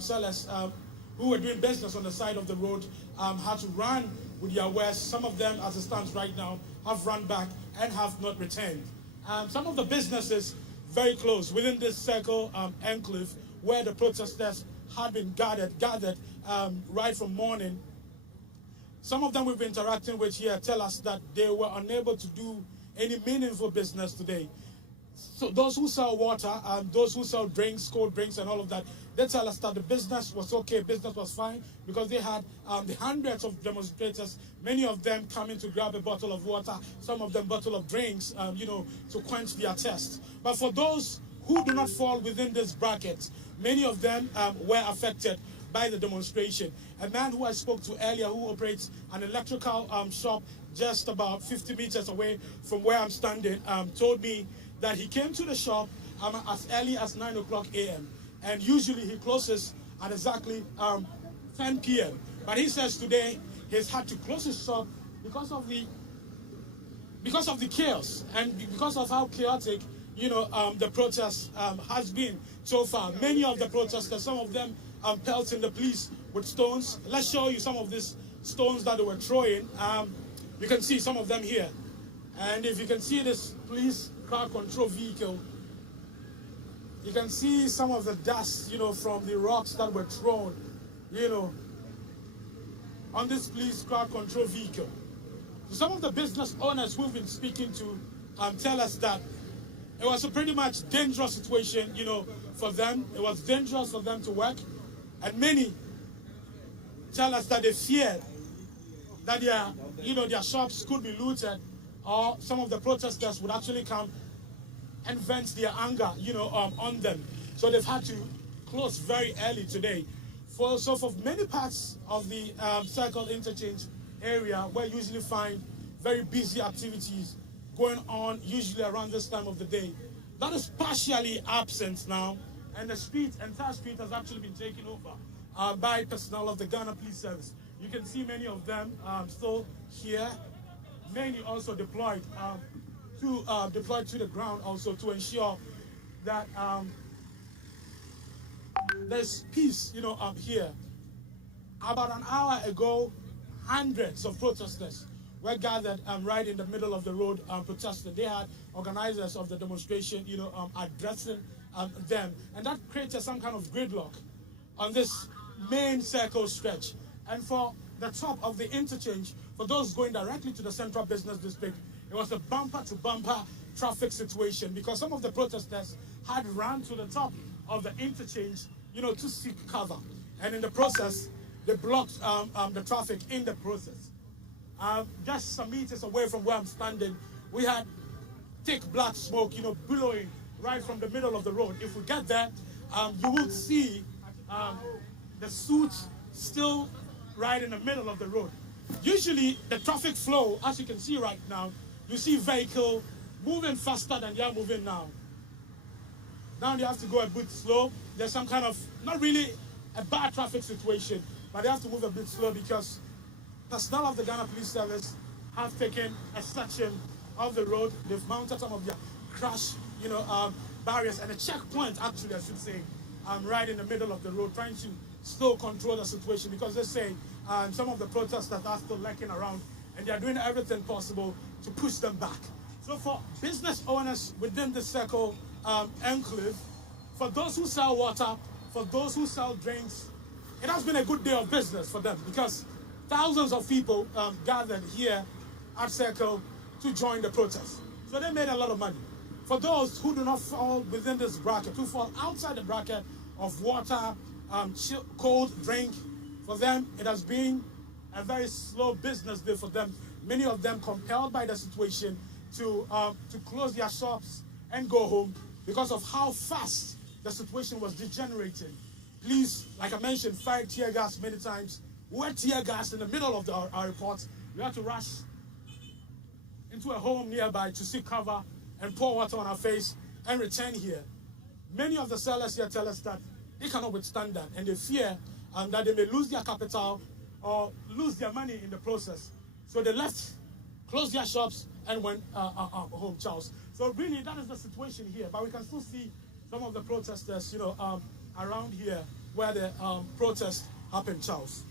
sellers who were doing business on the side of the road had to run with their wares. Some of them, as it stands right now, have run back and have not returned. Some of the businesses very close within this circle enclave where the protesters had been gathered right from morning. Some of them we've been interacting with here tell us that they were unable to do any meaningful business today. So those who sell water, those who sell drinks, cold drinks and all of that, they tell us that the business was okay, business was fine, because they had the hundreds of demonstrators, many of them coming to grab a bottle of water, some of them bottle of drinks, to quench their thirst. But for those who do not fall within this bracket, many of them were affected by the demonstration. A man who I spoke to earlier, who operates an electrical shop just about 50 meters away from where I'm standing, told me that he came to the shop as early as 9 o'clock a.m. and usually he closes at exactly 10 p.m. But he says today he's had to close his shop because of the chaos and because of how chaotic the protest has been so far. Many of the protesters, some of them pelting the police with stones. Let's show you some of these stones that they were throwing. You can see some of them here. And if you can see this police crowd control vehicle, you can see some of the dust, from the rocks that were thrown, on this police crowd control vehicle. So some of the business owners we've been speaking to tell us that it was a pretty much dangerous situation, for them. It was dangerous for them to work. And many tell us that they feared that their shops could be looted, or some of the protesters would actually come and vent their anger, on them. So they've had to close very early today. For many parts of the Circle Interchange area, where you usually find very busy activities going on, usually around this time of the day, that is partially absent now, and the entire street has actually been taken over by personnel of the Ghana Police Service. You can see many of them still here. Many also deployed to the ground also to ensure that there's peace, here. About an hour ago, hundreds of protesters were gathered right in the middle of the road protesting. They had organizers of the demonstration, addressing them, and that created some kind of gridlock on this main circle stretch. And for the top of the interchange, for those going directly to the Central Business District, it was a bumper-to-bumper traffic situation because some of the protesters had run to the top of the interchange, to seek cover. And in the process, they blocked the traffic in the process. Just some meters away from where I'm standing, we had thick black smoke, billowing right from the middle of the road. If we get there, you will see the suit still right in the middle of the road. Usually the traffic flow, as you can see right now, you see vehicle moving faster than they are moving now. Now they have to go a bit slow. There's some kind of, not really a bad traffic situation, but they have to move a bit slow because personnel of the Ghana Police Service have taken a section of the road. They've mounted some of their crash, barriers and a checkpoint, actually, I should say, right in the middle of the road, trying to still control the situation because they say some of the protesters are still lurking around and they are doing everything possible to push them back. So for business owners within the Circle enclave, for those who sell water, for those who sell drinks, it has been a good day of business for them because thousands of people gathered here at Circle to join the protest. So they made a lot of money. For those who do not fall within this bracket, who fall outside the bracket of water, cold drink, for them it has been a very slow business day for them. Many of them compelled by the situation to close their shops and go home because of how fast the situation was degenerating. Police, like I mentioned, fired tear gas many times. We were tear gas in the middle of our report. We had to rush into a home nearby to seek cover and pour water on our face and return here. Many of the sellers here tell us that they cannot withstand that and they fear that they may lose their capital or lose their money in the process. So they left, closed their shops and went home, Charles. So really that is the situation here. But we can still see some of the protesters, around here where the protest happened, Charles.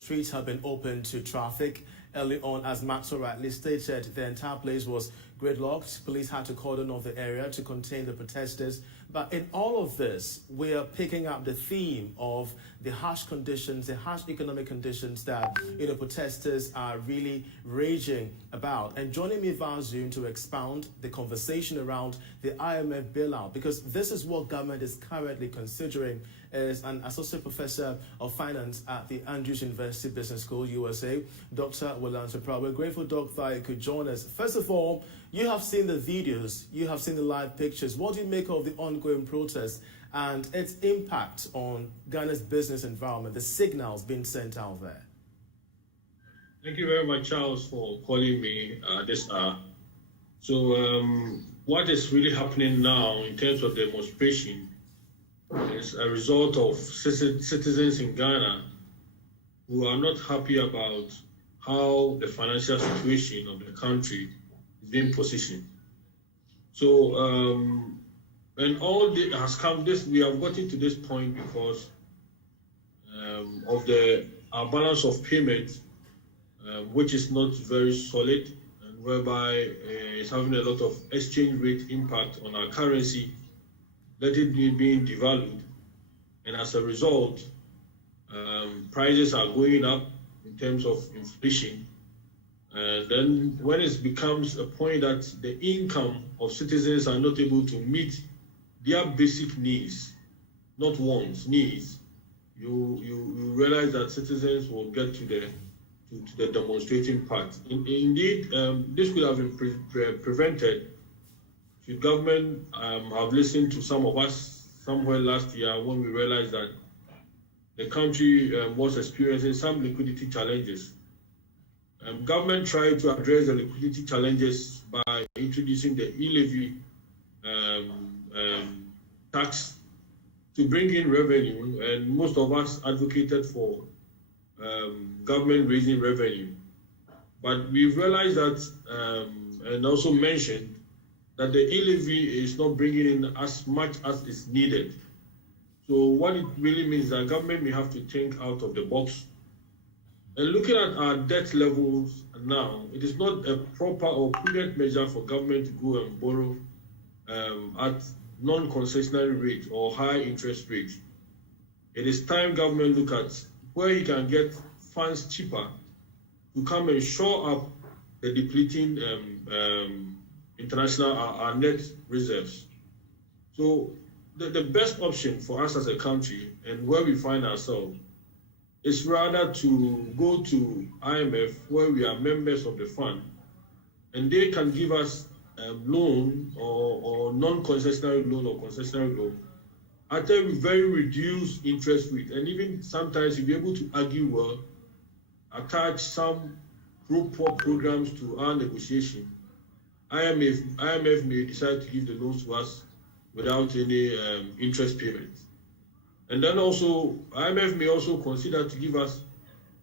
Streets have been open to traffic. Early on, as Maxwell rightly stated, the entire place was gridlocked. Police had to cordon off the area to contain the protesters. But in all of this, we are picking up the theme of the harsh conditions, the harsh economic conditions that protesters are really raging about. And joining me via Zoom to expound the conversation around the IMF bailout, because this is what government is currently considering, is an associate professor of finance at the Andrews University Business School, USA, Dr. William. We're grateful, Doc, that you could join us. First of all, you have seen the videos, you have seen the live pictures. What do you make of the ongoing protests and its impact on Ghana's business environment, the signals being sent out there? Thank you very much, Charles, for calling me this hour. So what is really happening now in terms of demonstration is a result of citizens in Ghana who are not happy about how the financial situation of the country is being positioned. So, and all this has come, we have gotten to this point because of our balance of payment, which is not very solid, and whereby it's having a lot of exchange rate impact on our currency, let it be being devalued. And as a result, prices are going up in terms of inflation. And then when it becomes a point that the income of citizens are not able to meet their basic needs, not wants, needs, you realize that citizens will get to the demonstrating part. Indeed, this could have been prevented if government have listened to some of us somewhere last year when we realized that the country was experiencing some liquidity challenges. Government tried to address the liquidity challenges by introducing the E-levy tax to bring in revenue, and most of us advocated for government raising revenue. But we've realized that, and also mentioned, that the E-levy is not bringing in as much as is needed. So what it really means is that government may have to think out of the box. And looking at our debt levels now, it is not a proper or prudent measure for government to go and borrow at non-concessionary rate or high interest rate. It is time government look at where you can get funds cheaper to come and shore up the depleting international our net reserves. So the best option for us as a country and where we find ourselves is rather to go to IMF, where we are members of the fund, and they can give us a loan or non-concessionary loan or concessionary loan at a very reduced interest rate. And even sometimes you'll be able to argue well, attach some programs to our negotiation. IMF may decide to give the loans to us without any interest payments. And then also, IMF may also consider to give us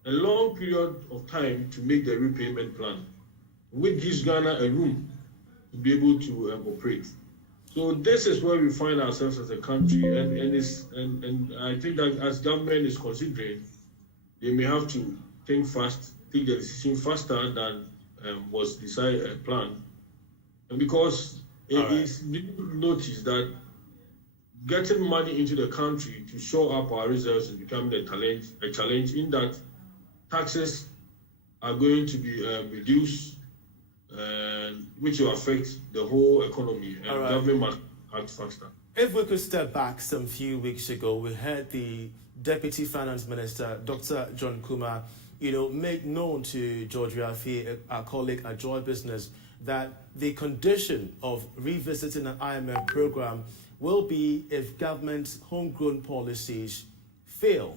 a long period of time to make the repayment plan, which gives Ghana a room to be able to operate. So this is where we find ourselves as a country, and I think that as government is considering, they may have to think fast, take the decision faster than was decided planned. And because it is noticed that getting money into the country to shore up our reserves is becoming a challenge in that taxes are going to be reduced, which will affect the whole economy, and government must act faster. If we could step back some few weeks ago, we heard the Deputy Finance Minister, Dr. John Kumah, make known to George Riafi, our colleague at Joy Business, that the condition of revisiting an IMF program will be if government's homegrown policies fail.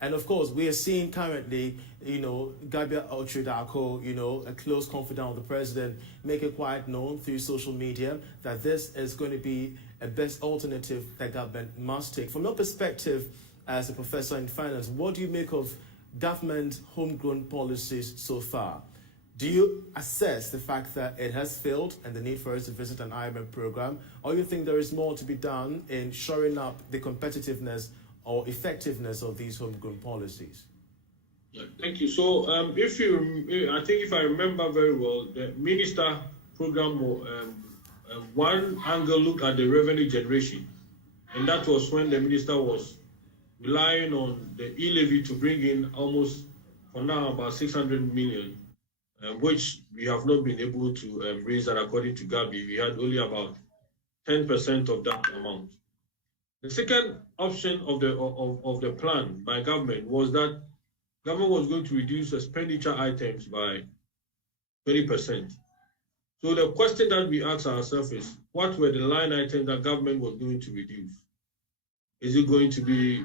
And of course, we are seeing currently, Gabia Ochudako, a close confidant of the president, make it quite known through social media that this is going to be a best alternative that government must take. From your perspective as a professor in finance, what do you make of government homegrown policies so far? Do you assess the fact that it has failed and the need for us to visit an IMF program, or you think there is more to be done in shoring up the competitiveness or effectiveness of these homegrown policies? Thank you. So, I think if I remember very well, the minister program, one angle looked at the revenue generation, and that was when the minister was relying on the E-levy to bring in almost, for now, about 600 million, which we have not been able to raise that. According to Gabi, we had only about 10% of that amount. The second option of the plan by government was that government was going to reduce expenditure items by 20%. So the question that we ask ourselves is, what were the line items that government was going to reduce? Is it going to be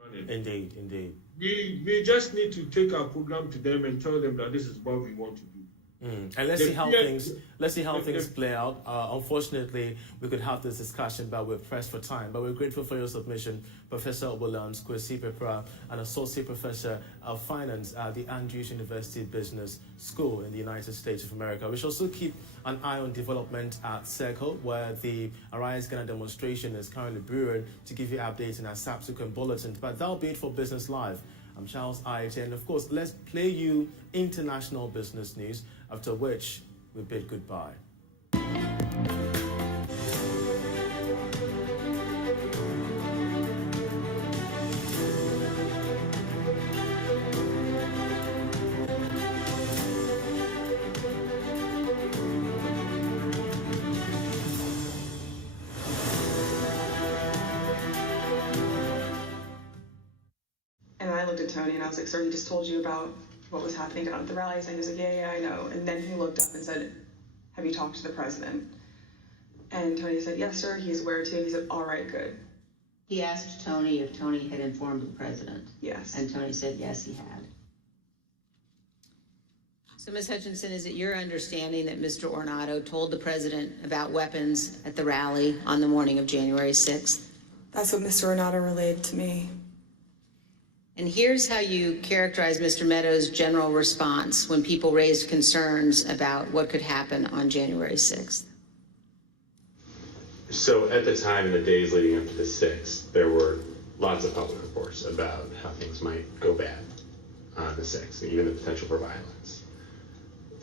running? Indeed, indeed. We just need to take our program to them and tell them that this is what we want to do. And let's see how things play out. Unfortunately, we could have this discussion, but we're pressed for time. But we're grateful for your submission, Professor Williams Kwesi Pepra, an associate professor of finance at the Andrews University Business School in the United States of America. We shall also keep an eye on development at Circle, where the Arise Ghana demonstration is currently brewing, to give you updates in our subsequent bulletins. But that'll be it for Business Live. I'm Charles Ayete, and of course, let's play you international business news, after which we bid goodbye. Tony, and I was like, sir, he just told you about what was happening down at the rallies. And he was like, yeah, I know. And then he looked up and said, have you talked to the president? And Tony said, yes, sir, he's aware too. And he said, all right, good. He asked Tony if Tony had informed the president. Yes. And Tony said, yes, he had. So, Ms. Hutchinson, is it your understanding that Mr. Ornato told the president about weapons at the rally on the morning of January 6th? That's what Mr. Ornato relayed to me. And here's how you characterize Mr. Meadows' general response when people raised concerns about what could happen on January 6th. So at the time, in the days leading up to the 6th, there were lots of public reports about how things might go bad on the 6th, and even the potential for violence.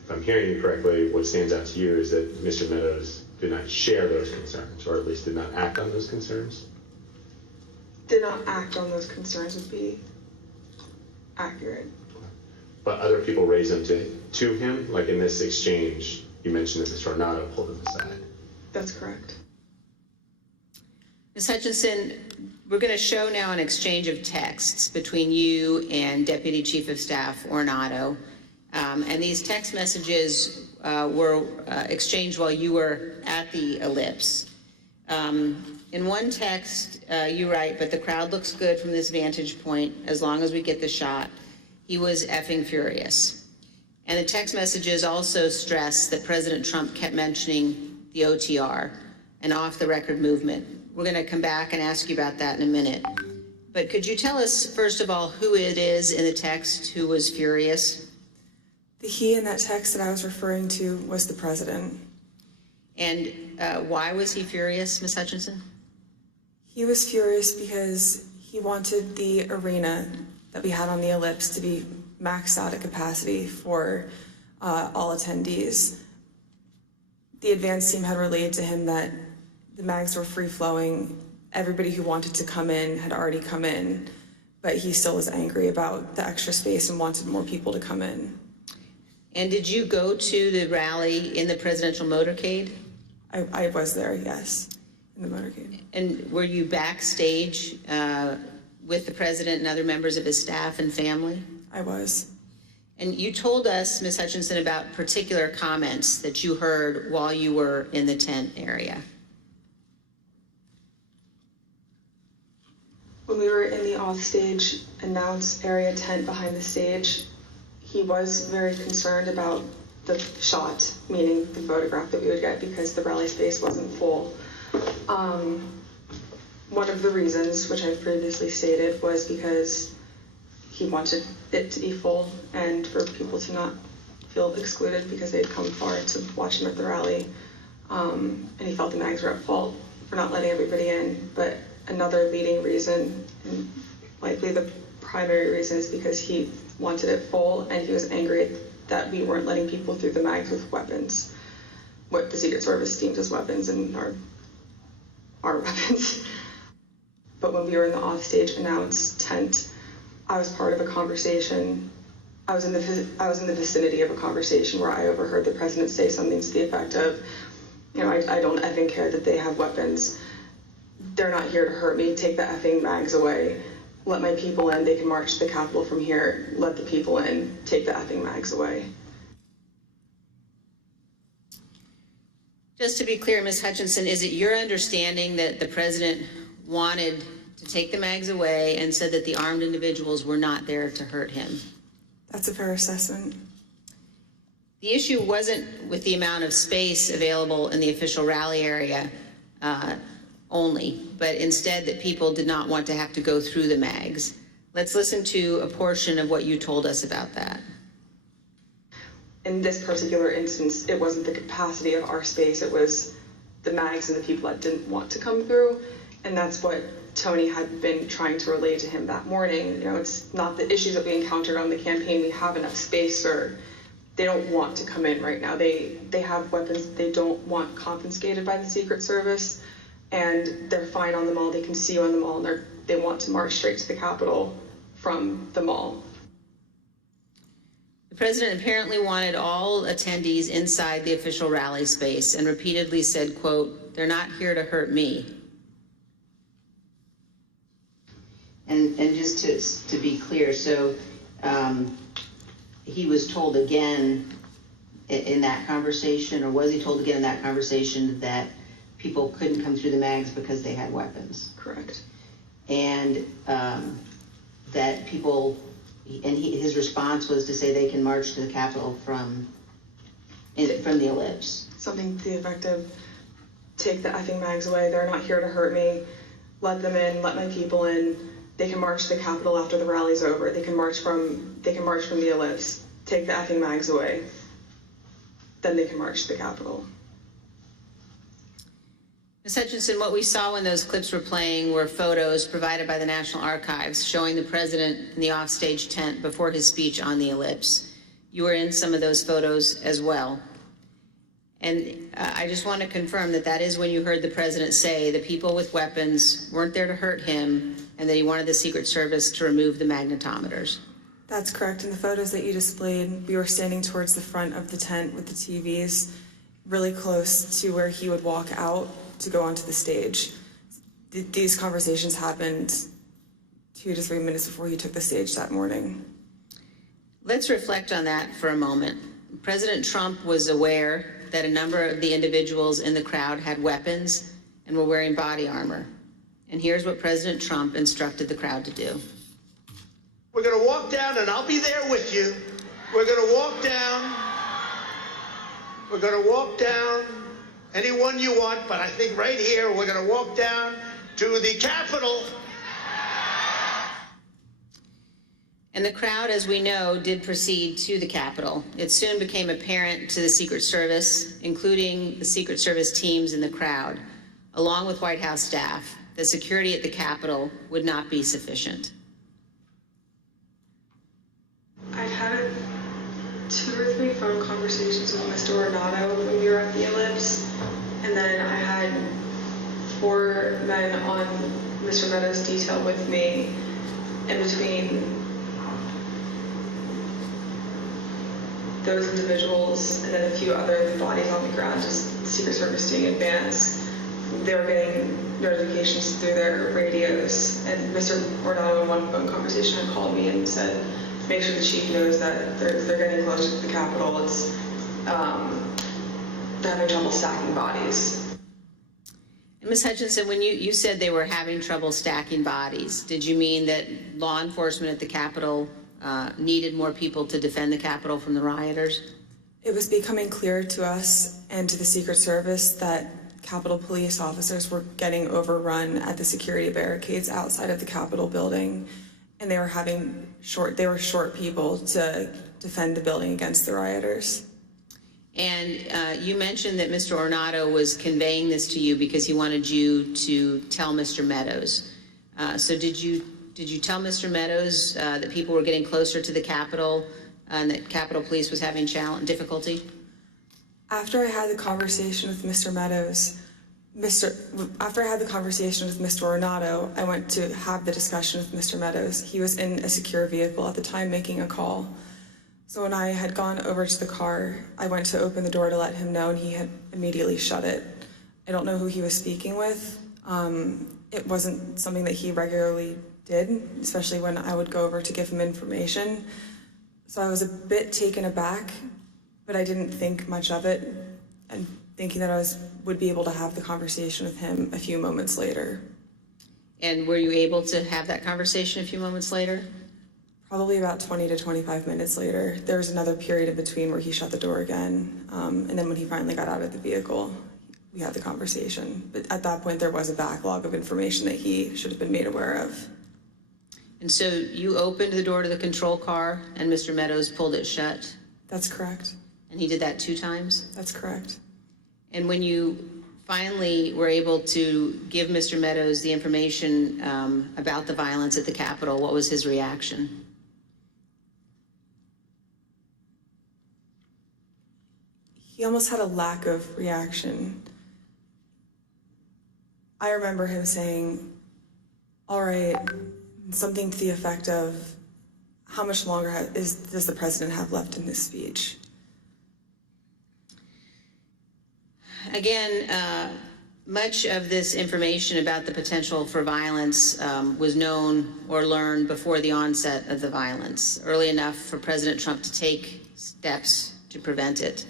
If I'm hearing you correctly, what stands out to you is that Mr. Meadows did not share those concerns, or at least did not act on those concerns? Did not act on those concerns would be accurate. But other people raised them to him, like in this exchange, you mentioned that Mr. Ornato pulled him aside. That's correct. Ms. Hutchinson, we're going to show now an exchange of texts between you and Deputy Chief of Staff Ornato. And these text messages were exchanged while you were at the ellipse. In one text, you write, "But the crowd looks good from this vantage point as long as we get the shot. He was effing furious." And the text messages also stress that President Trump kept mentioning the OTR, an off-the-record movement. We're going to come back and ask you about that in a minute. But could you tell us, first of all, who it is in the text who was furious? The he in that text that I was referring to was the president. And why was he furious, Ms. Hutchinson? He was furious because he wanted the arena that we had on the ellipse to be maxed out at capacity for all attendees. The advance team had relayed to him that the mags were free-flowing. Everybody who wanted to come in had already come in, but he still was angry about the extra space and wanted more people to come in. And did you go to the rally in the presidential motorcade? I was there, yes, in the motorcade. And were you backstage with the president and other members of his staff and family? I was. And you told us, Ms. Hutchinson, about particular comments that you heard while you were in the tent area. When we were in the offstage announce area tent behind the stage, he was very concerned about the shot, meaning the photograph that we would get, because the rally space wasn't full. One of the reasons, which I've previously stated, was because he wanted it to be full and for people to not feel excluded because they'd come far to watch him at the rally. And he felt the mags were at fault for not letting everybody in. But another leading reason, and likely the primary reason, is because he wanted it full and he was angry that we weren't letting people through the mags with weapons, what the Secret Service deems as weapons and our weapons. But when we were in the offstage announce tent, I was part of a conversation. I was in the vicinity of a conversation where I overheard the president say something to the effect of, I don't effing care that they have weapons. They're not here to hurt me. Take the effing mags away. Let my people in. They can march to the Capitol from here. Let the people in. Take the effing mags away. Just to be clear, Ms. Hutchinson, is it your understanding that the president wanted to take the mags away and said that the armed individuals were not there to hurt him? That's a fair assessment. The issue wasn't with the amount of space available in the official rally area only, but instead that people did not want to have to go through the mags. Let's listen to a portion of what you told us about that. In this particular instance, it wasn't the capacity of our space, it was the mags and the people that didn't want to come through. And that's what Tony had been trying to relay to him that morning. It's not the issues that we encountered on the campaign. We have enough space, or they don't want to come in right now. They have weapons they don't want confiscated by the Secret Service, and they're fine on the mall. They can see you on the mall, and they want to march straight to the Capitol from the mall. The president apparently wanted all attendees inside the official rally space and repeatedly said, quote, "They're not here to hurt me." And just to be clear, so he was told again in that conversation, or was he told again in that conversation, that people couldn't come through the mags because they had weapons? Correct. And that people, and his response was to say they can march to the Capitol from the ellipse. Something to the effect of, take the effing mags away. They're not here to hurt me. Let them in. Let my people in. they can march to the Capitol after the rally's over. They can march from the ellipse, take the effing mags away. Then they can march to the Capitol. Ms. Hutchinson, what we saw when those clips were playing were photos provided by the National Archives showing the president in the offstage tent before his speech on the ellipse. You were in some of those photos as well. And I just want to confirm that that is when you heard the president say the people with weapons weren't there to hurt him and that he wanted the Secret Service to remove the magnetometers. That's correct. In the photos that you displayed, we were standing towards the front of the tent with the TVs, really close to where he would walk out to go onto the stage. These conversations happened 2 to 3 minutes before he took the stage that morning. Let's reflect on that for a moment. President Trump was aware that a number of the individuals in the crowd had weapons and were wearing body armor. And here's what President Trump instructed the crowd to do. We're going to walk down, and I'll be there with you. We're going to walk down. We're going to walk down anyone you want, but I think right here we're going to walk down to the Capitol. And the crowd, as we know, did proceed to the Capitol. It soon became apparent to the Secret Service, including the Secret Service teams in the crowd, along with White House staff, that security at the Capitol would not be sufficient. I've had 2 or 3 phone conversations with Mr. Ornato when we were at the ellipse, and then I had 4 men on Mr. Meadows' detail with me in between those individuals and then a few other bodies on the ground, just the Secret Service doing advance. They were getting notifications through their radios, and Mr. Ornato in one phone conversation had called me and said, make sure the chief knows that they're getting close to the Capitol. It's they're having trouble stacking bodies. And Ms. Hutchinson, when you said they were having trouble stacking bodies, did you mean that law enforcement at the Capitol needed more people to defend the Capitol from the rioters? It was becoming clear to us and to the Secret Service that Capitol police officers were getting overrun at the security barricades outside of the Capitol building, and they were short people to defend the building against the rioters. And you mentioned that Mr. Ornato was conveying this to you because he wanted you to tell Mr. Meadows. So did you tell Mr. Meadows that people were getting closer to the Capitol and that Capitol Police was having difficulty? After I had the conversation with Mr. Meadows, after I had the conversation with Mr. Ornato, I went to have the discussion with Mr. Meadows. He was in a secure vehicle at the time making a call. So when I had gone over to the car, I went to open the door to let him know, and he had immediately shut it. I don't know who he was speaking with. It wasn't something that he regularly did, especially when I would go over to give him information. So I was a bit taken aback, but I didn't think much of it, and thinking that I would be able to have the conversation with him a few moments later. And were you able to have that conversation a few moments later? Probably about 20 to 25 minutes later. There was another period in between where he shut the door again, and then when he finally got out of the vehicle, we had the conversation. But at that point, there was a backlog of information that he should have been made aware of. And so you opened the door to the control car and Mr. Meadows pulled it shut? That's correct. And he did that 2 times? That's correct. And when you finally were able to give Mr. Meadows the information about the violence at the Capitol, what was his reaction? He almost had a lack of reaction. I remember him saying, all right, something to the effect of, how much longer does the president have left in his speech? Again, much of this information about the potential for violence was known or learned before the onset of the violence, early enough for President Trump to take steps to prevent it.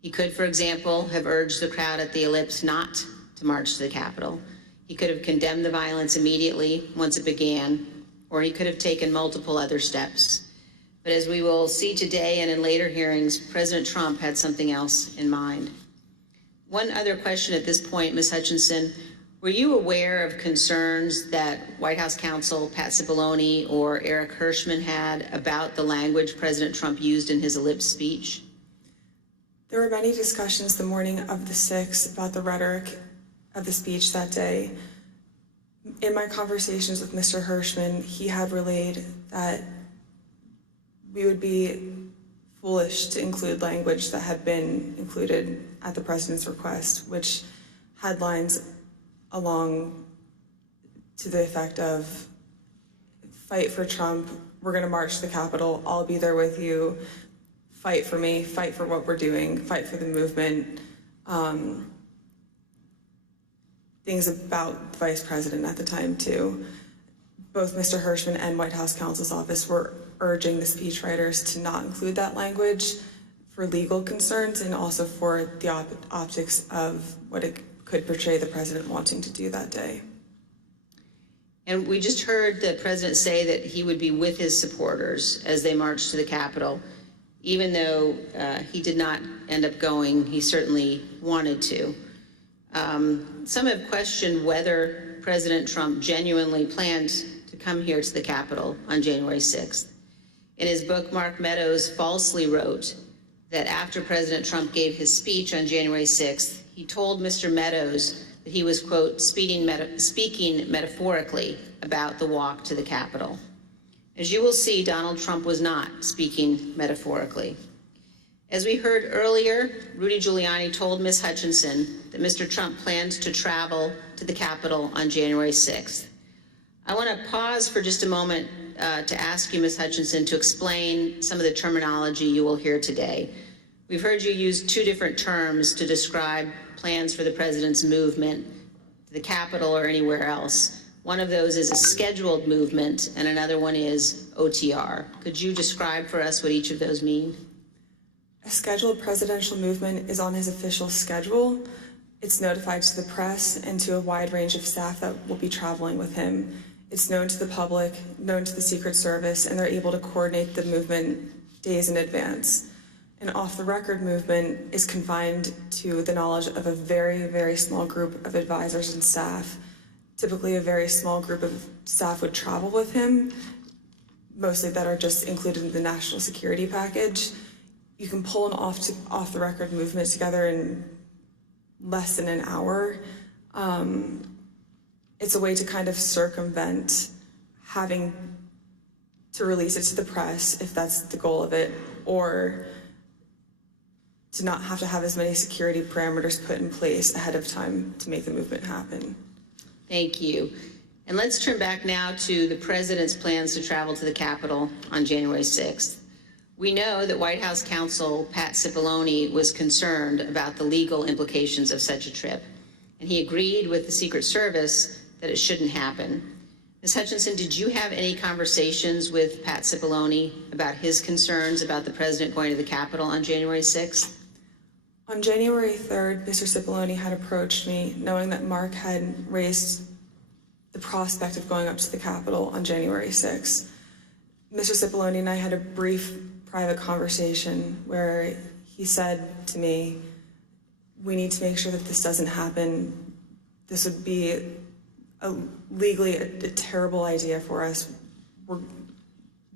He could, for example, have urged the crowd at the ellipse not to march to the Capitol. He could have condemned the violence immediately once it began, or he could have taken multiple other steps. But as we will see today and in later hearings, President Trump had something else in mind. One other question at this point, Ms. Hutchinson, Were you aware of concerns that White House counsel Pat Cipollone or Eric Hirschman had about the language President Trump used in his ellipse speech? There were many discussions the morning of the 6th about the rhetoric of the speech that day. In my conversations with Mr. Hirschman, he had relayed that we would be foolish to include language that had been included at the president's request, which had lines along to the effect of, fight for Trump, we're gonna march to the Capitol, I'll be there with you, fight for me, fight for what we're doing, fight for the movement. Things about the vice president at the time too. Both Mr. Hirschman and White House counsel's office were urging the speechwriters to not include that language for legal concerns and also for the optics of what it could portray the president wanting to do that day. And we just heard the president say that he would be with his supporters as they marched to the Capitol. Even though he did not end up going, he certainly wanted to. Some have questioned whether President Trump genuinely planned to come here to the Capitol on January 6th. In his book, Mark Meadows falsely wrote that after President Trump gave his speech on January 6th, he told Mr. Meadows that he was, quote, speaking metaphorically about the walk to the Capitol. As you will see, Donald Trump was not speaking metaphorically. As we heard earlier, Rudy Giuliani told Ms. Hutchinson that Mr. Trump planned to travel to the Capitol on January 6th. I want to pause for just a moment to ask you, Ms. Hutchinson, to explain some of the terminology you will hear today. We've heard you use two different terms to describe plans for the president's movement to the Capitol or anywhere else. One of those is a scheduled movement, and another one is OTR. Could you describe for us what each of those mean? A scheduled presidential movement is on his official schedule. It's notified to the press and to a wide range of staff that will be traveling with him. It's known to the public, known to the Secret Service, and they're able to coordinate the movement days in advance. An off-the-record movement is confined to the knowledge of a very, very small group of advisors and staff. Typically, a very small group of staff would travel with him, mostly that are just included in the national security package. You can pull an off-the-record movement together in less than an hour. It's a way to kind of circumvent having to release it to the press, if that's the goal of it, or to not have to have as many security parameters put in place ahead of time to make the movement happen. Thank you. And let's turn back now to the president's plans to travel to the Capitol on January 6th. We know that White House counsel Pat Cipollone was concerned about the legal implications of such a trip, and he agreed with the Secret Service that it shouldn't happen. Ms. Hutchinson, did you have any conversations with Pat Cipollone about his concerns about the president going to the Capitol on January 6th? On January 3rd, Mr. Cipollone had approached me, knowing that Mark had raised the prospect of going up to the Capitol on January 6th. Mr. Cipollone and I had a brief private conversation where he said to me, we need to make sure that this doesn't happen. This would be legally a terrible idea for us.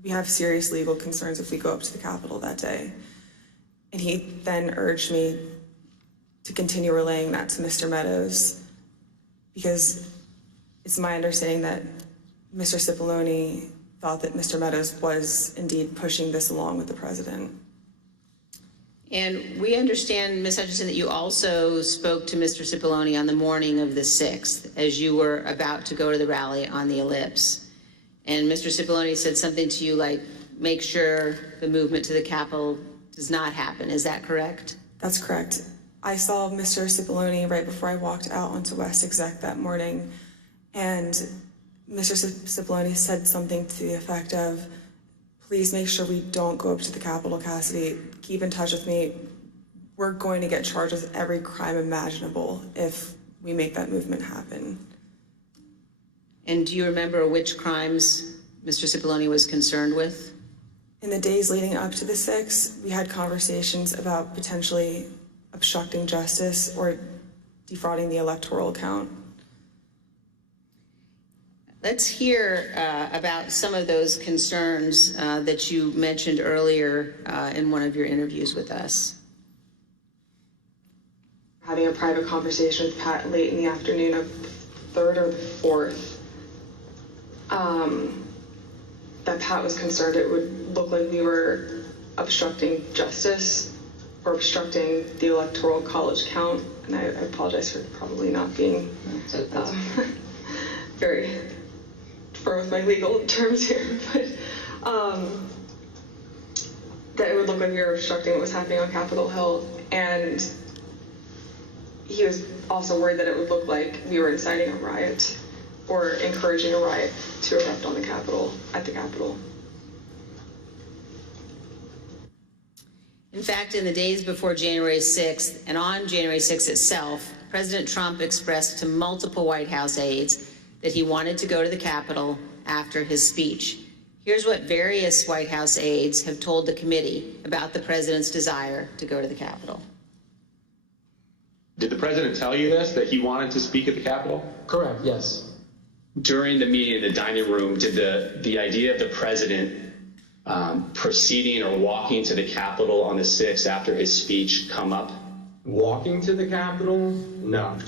We have serious legal concerns if we go up to the Capitol that day. And he then urged me to continue relaying that to Mr. Meadows, because it's my understanding that Mr. Cipollone thought that Mr. Meadows was indeed pushing this along with the president. And we understand, Ms. Hutchinson, that you also spoke to Mr. Cipollone on the morning of the 6th as you were about to go to the rally on the ellipse. And Mr. Cipollone said something to you like, make sure the movement to the Capitol does not happen. Is that correct? That's correct. I saw Mr. Cipollone right before I walked out onto West Exec that morning, and Mr. Cipollone said something to the effect of, please make sure we don't go up to the Capitol, Cassidy. Keep in touch with me. We're going to get charged with every crime imaginable if we make that movement happen. And do you remember which crimes Mr. Cipollone was concerned with? In the days leading up to the 6th, we had conversations about potentially obstructing justice or defrauding the electoral count. Let's hear about some of those concerns that you mentioned earlier in one of your interviews with us. Having a private conversation with Pat late in the afternoon of 3rd or the 4th, that Pat was concerned it would look like we were obstructing justice or obstructing the electoral college count. And I apologize for probably not being very firm with my legal terms here, but that it would look like we were obstructing what was happening on Capitol Hill. And he was also worried that it would look like we were inciting a riot or encouraging a riot to erupt on the Capitol, at the Capitol. In fact, in the days before January 6th and on January 6th itself, President Trump expressed to multiple White House aides that he wanted to go to the Capitol after his speech. Here's what various White House aides have told the committee about the president's desire to go to the Capitol. Did the president tell you this, that he wanted to speak at the Capitol? Correct, yes. During the meeting in the dining room, did the idea of the president proceeding or walking to the Capitol on the 6th after his speech come up? Walking to the Capitol? No.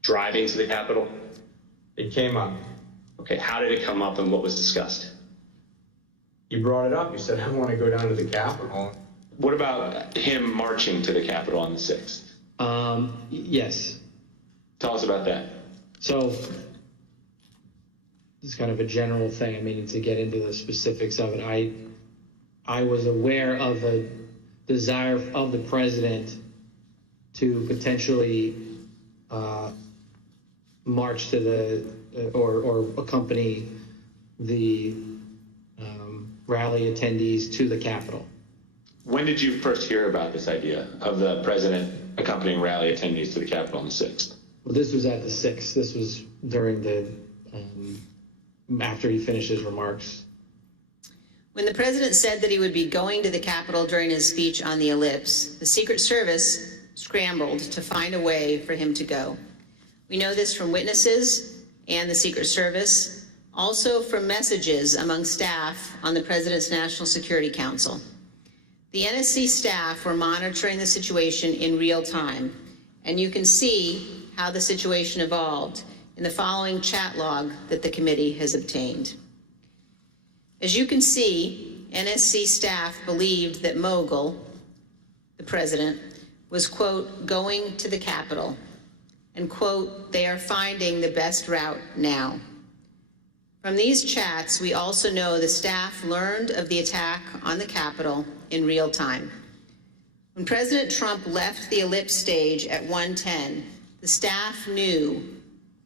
Driving to the Capitol? It came up. Okay, how did it come up and what was discussed? You brought it up. You said, I want to go down to the Capitol. What about him marching to the Capitol on the 6th? Yes. Tell us about that. So, it's kind of a general thing. I mean, to get into the specifics of it, I was aware of a desire of the president to potentially march to the or accompany the rally attendees to the Capitol. When did you first hear about this idea of the president accompanying rally attendees to the Capitol on the 6th? Well, this was at the 6th. This was during the after he finished his remarks. When the president said that he would be going to the Capitol during his speech on the ellipse, the Secret Service scrambled to find a way for him to go. We know this from witnesses and the Secret Service, also from messages among staff on the President's National Security Council. The NSC staff were monitoring the situation in real time, and you can see how the situation evolved in the following chat log that the committee has obtained. As you can see, NSC staff believed that Mogul, the president, was, quote, going to the Capitol, and, quote, they are finding the best route now. From these chats, we also know the staff learned of the attack on the Capitol in real time. When President Trump left the ellipse stage at 1:10, the staff knew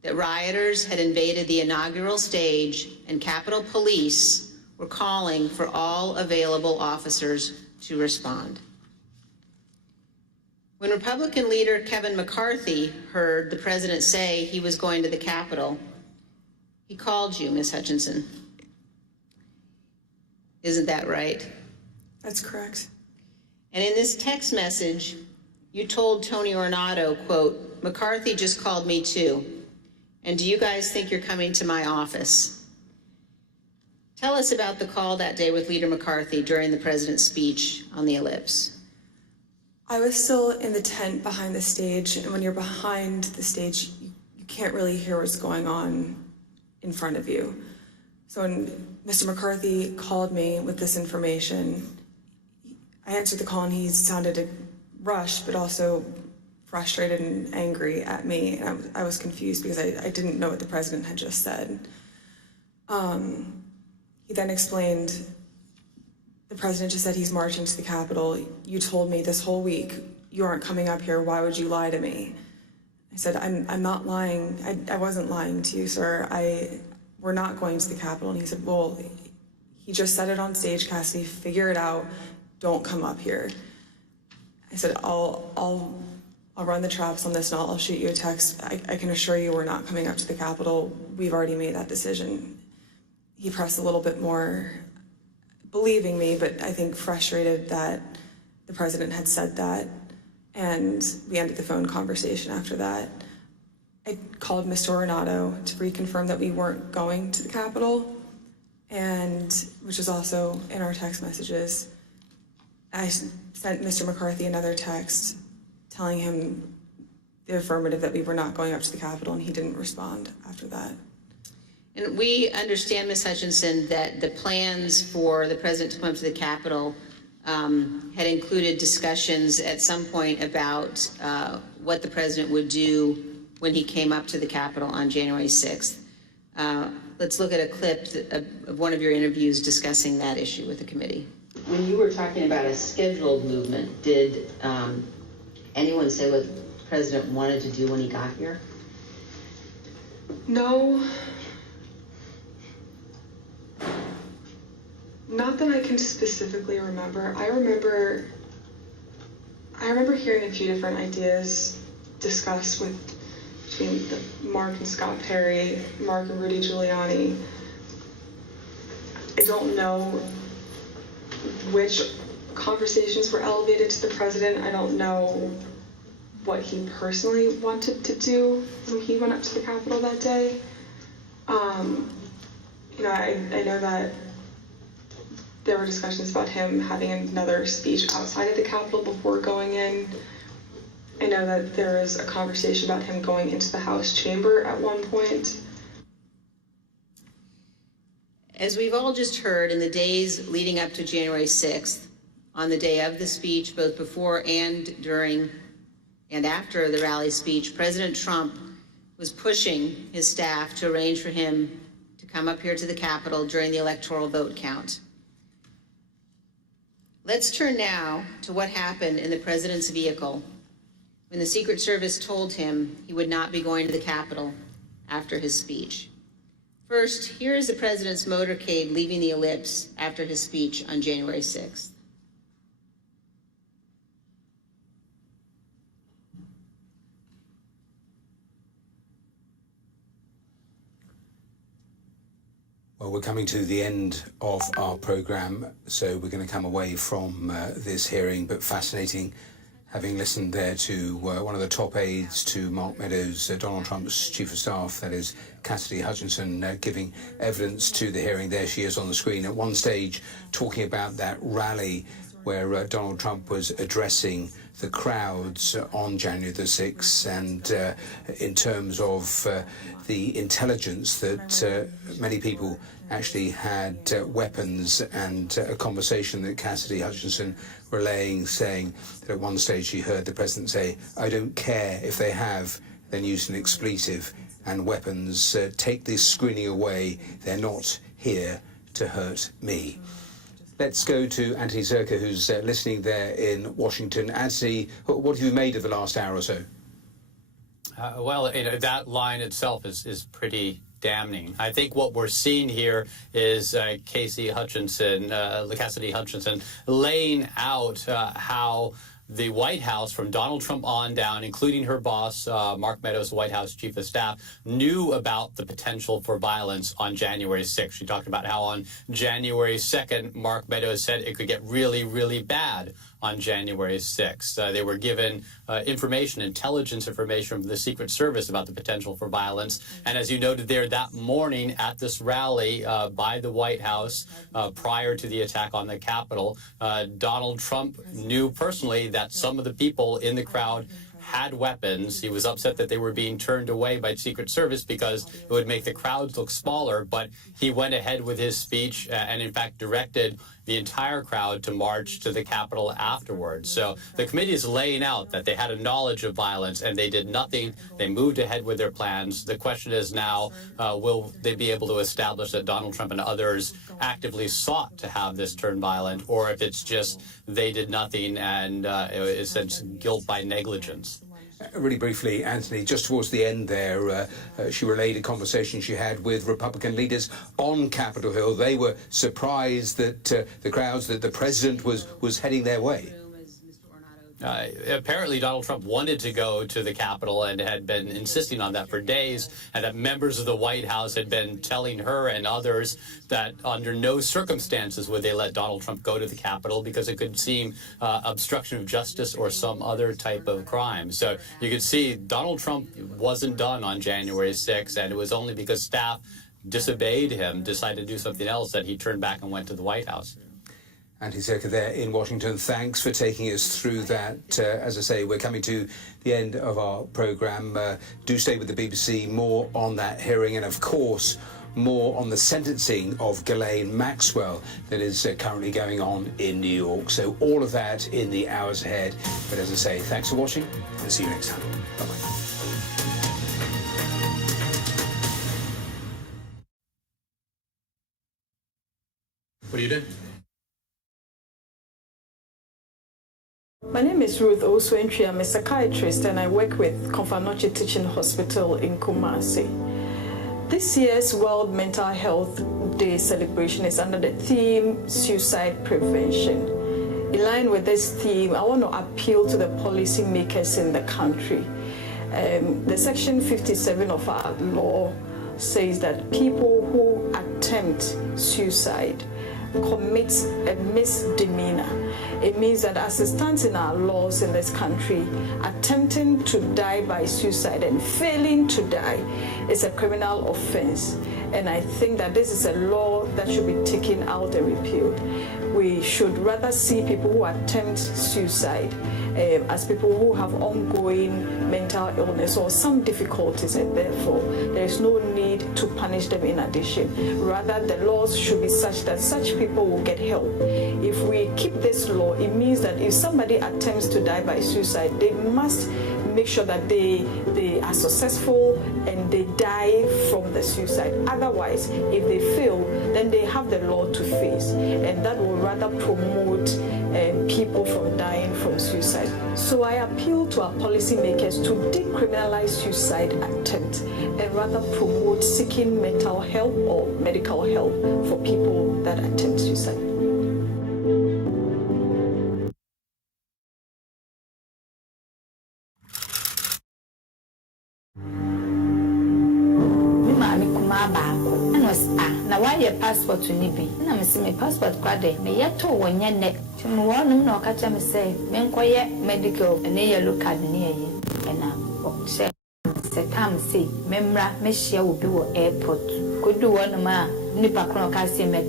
that rioters had invaded the inaugural stage and Capitol Police were calling for all available officers to respond. When Republican leader Kevin McCarthy heard the president say he was going to the Capitol, he called you, Ms. Hutchinson. Isn't that right? That's correct. And in this text message, you told Tony Ornato, quote, McCarthy just called me too. And do you guys think you're coming to my office? Tell us about the call that day with Leader McCarthy during the president's speech on the ellipse. I was still in the tent behind the stage, and when you're behind the stage, you can't really hear what's going on in front of you. So when Mr. McCarthy called me with this information, I answered the call and he sounded rushed, but also frustrated and angry at me. And I was confused because I didn't know what the president had just said. He then explained, the president just said he's marching to the Capitol. You told me this whole week you aren't coming up here. Why would you lie to me? I said, I'm not lying. I wasn't lying to you, sir. We're not going to the Capitol. And he said, well, he just said it on stage, Cassidy. Figure it out. Don't come up here. I said, I'll run the traps on this and I'll shoot you a text. I can assure you we're not coming up to the Capitol. We've already made that decision. He pressed a little bit more, believing me, but I think frustrated that the president had said that. And we ended the phone conversation after that. I called Mr. Ornato to reconfirm that we weren't going to the Capitol, and which is also in our text messages. I sent Mr. McCarthy another text telling him the affirmative that we were not going up to the Capitol, and he didn't respond after that. And we understand, Ms. Hutchinson, that the plans for the president to come up to the Capitol had included discussions at some point about what the president would do when he came up to the Capitol on January 6th. Let's look at a clip of one of your interviews discussing that issue with the committee. When you were talking about a scheduled movement, did anyone say what the president wanted to do when he got here? No. Not that I can specifically remember. I remember hearing a few different ideas discussed between Mark and Scott Perry, Mark and Rudy Giuliani. I don't know which conversations were elevated to the president. I don't know what he personally wanted to do when he went up to the Capitol that day. I know that there were discussions about him having another speech outside of the Capitol before going in. I know that there was a conversation about him going into the House chamber at one point. As we've all just heard, in the days leading up to January 6th, on the day of the speech, both before and during and after the rally speech, President Trump was pushing his staff to arrange for him to come up here to the Capitol during the electoral vote count. Let's turn now to what happened in the president's vehicle when the Secret Service told him he would not be going to the Capitol after his speech. First, here is the president's motorcade leaving the ellipse after his speech on January 6th. Well, we're coming to the end of our programme, so we're going to come away from this hearing, but fascinating having listened there to one of the top aides to Mark Meadows, Donald Trump's chief of staff, that is Cassidy Hutchinson, giving evidence to the hearing. There she is on the screen at one stage talking about that rally where Donald Trump was addressing the crowds on January the 6th, and in terms of the intelligence that many people actually had weapons, and a conversation that Cassidy Hutchinson relaying, saying that at one stage she heard the president say, "I don't care if they have," then used an expletive, and weapons, take this screening away, they're not here to hurt me. Let's go to Anthony Zerka, who's listening there in Washington. Anthony, what have you made of the last hour or so? Well, that line itself is pretty damning. I think what we're seeing here is Cassidy Hutchinson laying out how the White House, from Donald Trump on down, including her boss, Mark Meadows, the White House chief of staff, knew about the potential for violence on January 6th. She talked about how on January 2nd, Mark Meadows said it could get really, really bad on January 6th. They were given intelligence information from the Secret Service about the potential for violence. And as you noted there, that morning at this rally by the White House prior to the attack on the Capitol, Donald Trump knew personally that some of the people in the crowd had weapons. He was upset that they were being turned away by Secret Service because it would make the crowds look smaller, but he went ahead with his speech and in fact directed the entire crowd to march to the Capitol afterwards. So the committee is laying out that they had a knowledge of violence and they did nothing. They moved ahead with their plans. The question is now, will they be able to establish that Donald Trump and others actively sought to have this turn violent, or if it's just they did nothing and it's guilt by negligence? Really briefly, Anthony, just towards the end there, she relayed a conversation she had with Republican leaders on Capitol Hill. They were surprised that the crowds, that the president was heading their way. Apparently, Donald Trump wanted to go to the Capitol and had been insisting on that for days, and that members of the White House had been telling her and others that under no circumstances would they let Donald Trump go to the Capitol because it could seem obstruction of justice or some other type of crime. So you could see Donald Trump wasn't done on January 6th, and it was only because staff disobeyed him, decided to do something else, that he turned back and went to the White House. Andy Zerka there in Washington. Thanks for taking us through that. As I say, we're coming to the end of our programme. Do stay with the BBC. More on that hearing and, of course, more on the sentencing of Ghislaine Maxwell that is currently going on in New York. So all of that in the hours ahead. But as I say, thanks for watching and see you next time. Bye-bye. What are you doing? My name is Ruth Oswentry. I'm a psychiatrist and I work with Konfanoche Teaching Hospital in Kumasi. This year's World Mental Health Day celebration is under the theme Suicide Prevention. In line with this theme, I want to appeal to the policy makers in the country. The Section 57 of our law says that people who attempt suicide commits a misdemeanor. It means that as it stands in our laws in this country, attempting to die by suicide and failing to die is a criminal offense. And I think that this is a law that should be taken out and repealed. We should rather see people who attempt suicide as people who have ongoing mental illness or some difficulties, and therefore there is no need to punish them in addition. Rather, the laws should be such that such people will get help. If we keep this law, it means that if somebody attempts to die by suicide, they must make sure that they are successful and they die from the suicide. Otherwise, if they fail, then they have the law to face, and that will rather promote people from dying from suicide. So I appeal to our policymakers to decriminalize suicide attempt and rather promote seeking mental help or medical help for people that attempt suicide. Passport to Nibi. And I'm seeing my passport quade. Me yet to one net. To me one no catch me say, men quiet medical and a look at near you. And now, say, come see, Memra, Messia will be airport. Could do one ma, Nipper Crocassi met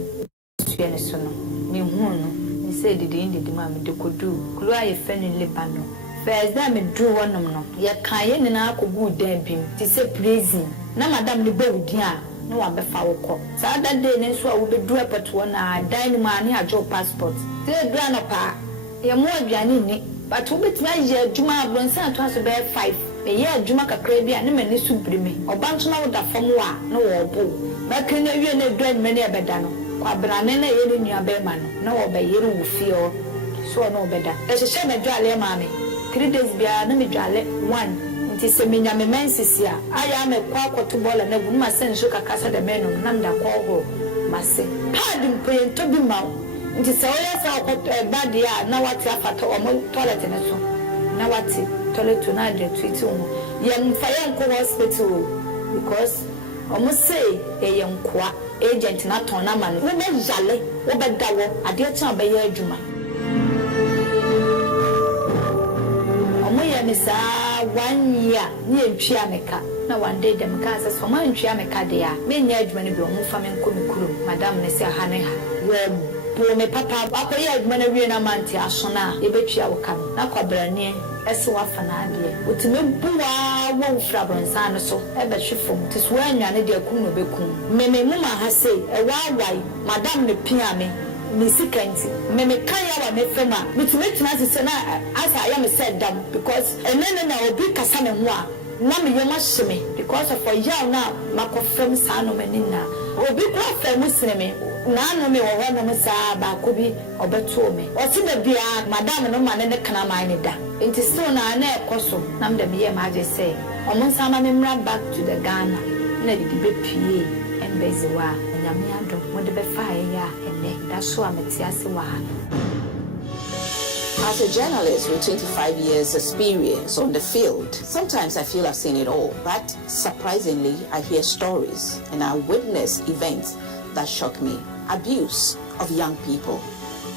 Suenesono. Me who said the Indian demand to could do. Gloria Fenny Libano. First, I drew one of them. Yet Cayenne and I could good damn him. Tis a pleasing. Now, Madame de Beaudier. No one be foul cop. So that day, next one will be drop at one dining man here, Joe passport. Dear grandpa, you're more Janini, but to be my year, Juma Bronson to us about 5. A year, Juma Craby and many supreme, or bunch now that from one, no or boo. But can you dread many a bedano? Quabranene in your bedman, no obey you will feel so no better. There's a shame at Jolly Mammy. 3 days beyond me, Jolly 1. Tis a minyame mensia. I am a quack to ball and a woman sends you a casa de men on Nanda Quago. Massy. Pardon, pray to be mouth. It is all a bad year. Now what's up at all toilet in a so. Now what's it? Toilet to Niger to young Fire Hospital. Because I must say a young qua agent not on a man. Women jolly, over double, a dear time by your Juma. Missa 1 year near Chiamica. Now one day them casas for my Chiamica dea. Many edgemen be on farming Kumikuru, Madame Nessia Haneha. Well, poor me papa, Papa yard Manarina Mantia, Sona, Ebechia will come. Now Quabrania, Eswa Fanadia. With me Bua, Wolf Flabber and Sanaso, ever shifum, tis when you are near Kuno Becum. Meme Muma has said, a wild wife, Madame de Piame. Missy Kenty, Meme Kaya, Mefema, which makes me as I am said them because and then I will be Casanamwa. Nami Yamashime, because of a young now, Mako Fem Sano Menina, will be quite famous in me. None of me or one of Massa, Bakubi, or Betome, or see the beer, Madame no man in the Canamainida. It is so now an air costume, Nam de Mia Maje say, or Monsama Memra back to the Ghana, Neddy P.A. and Beziwa, and Yamiado, when the fire, and that's why I'm at Siasiwa. As a journalist with 25 years experience on the field, sometimes I feel I've seen it all, but surprisingly, I hear stories and I witness events that shock me. Abuse of young people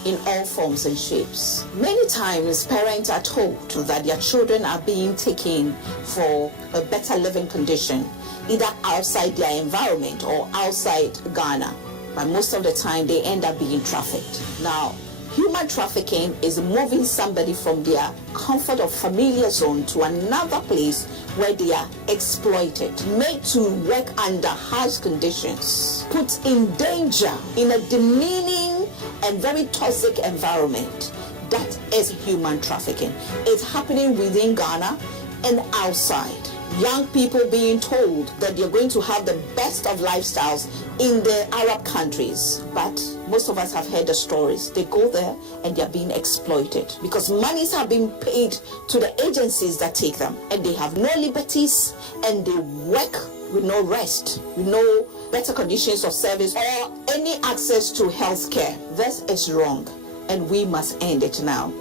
in all forms and shapes. Many times, parents are told that their children are being taken for a better living condition, either outside their environment or outside Ghana. But most of the time, they end up being trafficked. Now, human trafficking is moving somebody from their comfort of familiar zone to another place where they are exploited, made to work under harsh conditions, put in danger in a demeaning and very toxic environment. That is human trafficking. It's happening within Ghana and outside. Young people being told that they're going to have the best of lifestyles in the Arab countries. But most of us have heard the stories. They go there and they're being exploited because monies have been paid to the agencies that take them. And they have no liberties and they work with no rest, with no better conditions of service or any access to health care. This is wrong and we must end it now.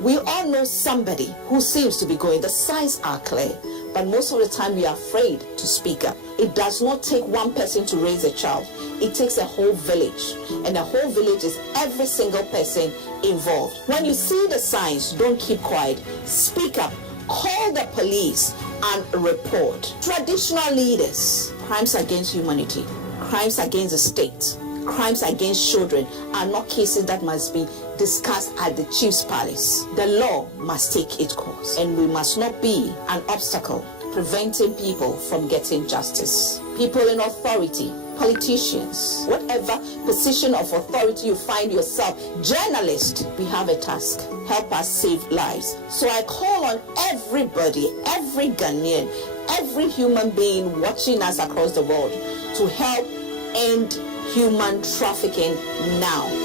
We all know somebody who seems to be going. The signs are clear. But most of the time we are afraid to speak up. It does not take one person to raise a child. It takes a whole village. And the whole village is every single person involved. When you see the signs, don't keep quiet. Speak up. Call the police and report. Traditional leaders, crimes against humanity, crimes against the state, crimes against children are not cases that must be discussed at the chief's palace. The law must take its course, and we must not be an obstacle preventing people from getting justice. People in authority, politicians, whatever position of authority you find yourself, journalists, we have a task. Help us save lives. So I call on everybody, every Ghanaian, every human being watching us across the world to help end human trafficking now.